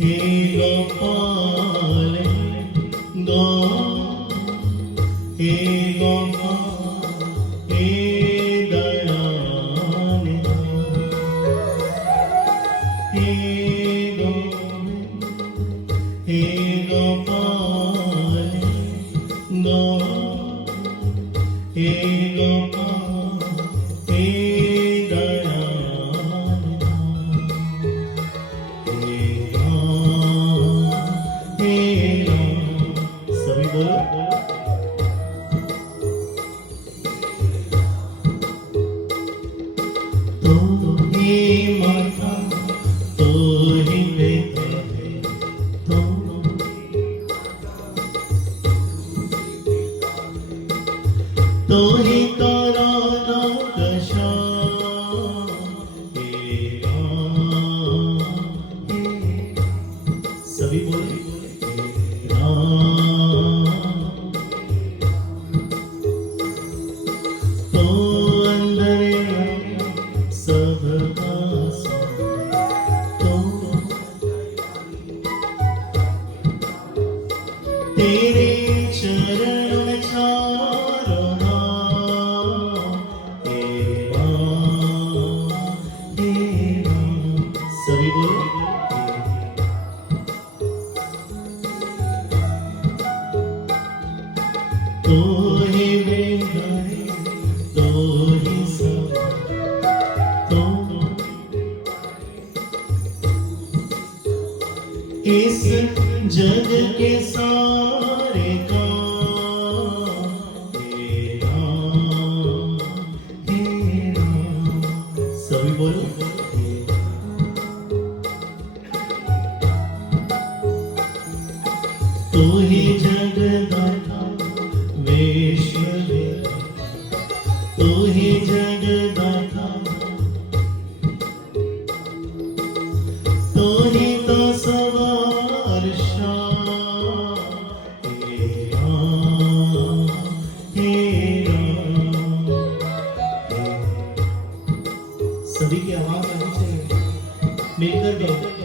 हे गोपाल गो हे गोपाल हे दयाल हे गोविंद हे गोपाल गो हे गोपाल हे तो ही माता तो ही बेटा है तो ही तारा नाकशा सभी बोले तो अंदर सब तो तेरे चरण में चारों हे सभी बोलो तो ही मेरा तो ही सब तो इस जग के सारे काम तेरा सभी बोलो तो ही जगदाता वेश्वर तो ही जगदाता तो ही तो सवार सभी की आवाज आनी चाहिए मिलकर दो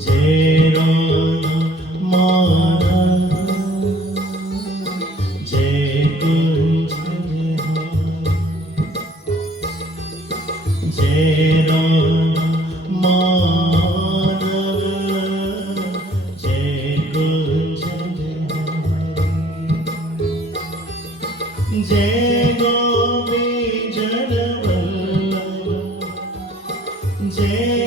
जय राम माधव जय कुंज जय राम माधव जय कुंज जय गोविंद जन वल्लभ जय